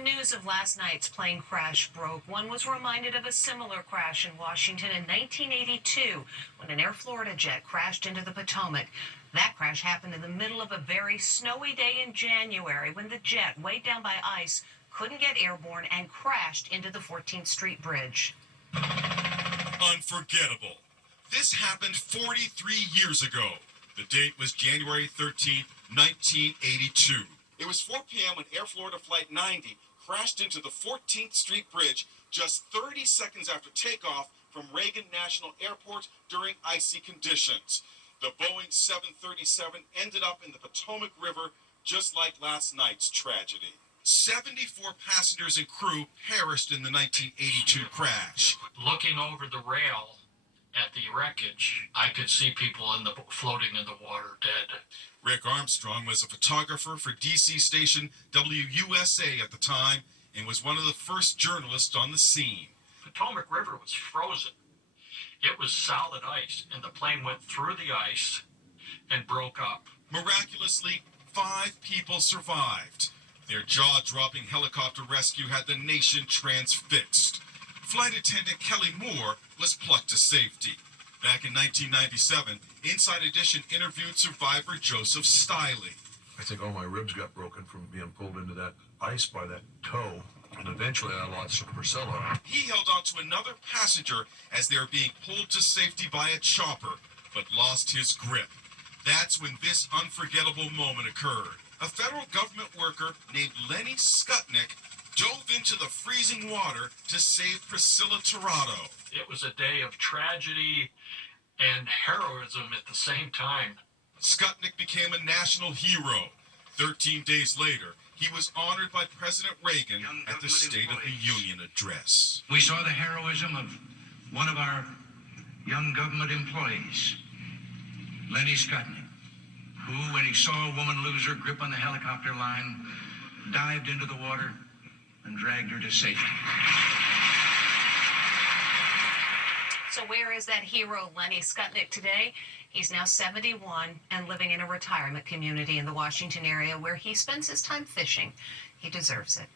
When news of last night's plane crash broke, one was reminded of a similar crash in Washington in 1982 when an Air Florida jet crashed into the Potomac. That crash happened in the middle of a very snowy day in January when the jet, weighed down by ice, couldn't get airborne and crashed into the 14th Street Bridge. Unforgettable. This happened 43 years ago. The date was January 13th, 1982. It was 4 p.m. when Air Florida Flight 90 crashed into the 14th Street Bridge just 30 seconds after takeoff from Reagan National Airport during icy conditions. The Boeing 737 ended up in the Potomac River just like last night's tragedy. 74 passengers and crew perished in the 1982 crash. Looking over the rail at the wreckage, I could see people floating in the water dead. Rick Armstrong was a photographer for DC station WUSA at the time and was one of the first journalists on the scene. Potomac River was frozen. It was solid ice, and the plane went through the ice and broke up. Miraculously, 5 people survived. Their jaw-dropping helicopter rescue had the nation transfixed. Flight attendant Kelly Moore was plucked to safety. Back in 1997, Inside Edition interviewed survivor Joseph Stiley. I think all my ribs got broken from being pulled into that ice by that toe, and eventually I lost Priscilla. He held on to another passenger as they were being pulled to safety by a chopper, but lost his grip. That's when this unforgettable moment occurred. A federal government worker named Lenny Skutnik dove into the freezing water to save Priscilla Tirado. It was a day of tragedy and heroism at the same time. Skutnik became a national hero. 13 days later, he was honored by President Reagan at the State of the Union address. We saw the heroism of one of our young government employees, Lenny Skutnik, who, when he saw a woman lose her grip on the helicopter line, dived into the water and dragged her to safety. So where is that hero Lenny Skutnik today? He's now 71 and living in a retirement community in the Washington area where he spends his time fishing. He deserves it.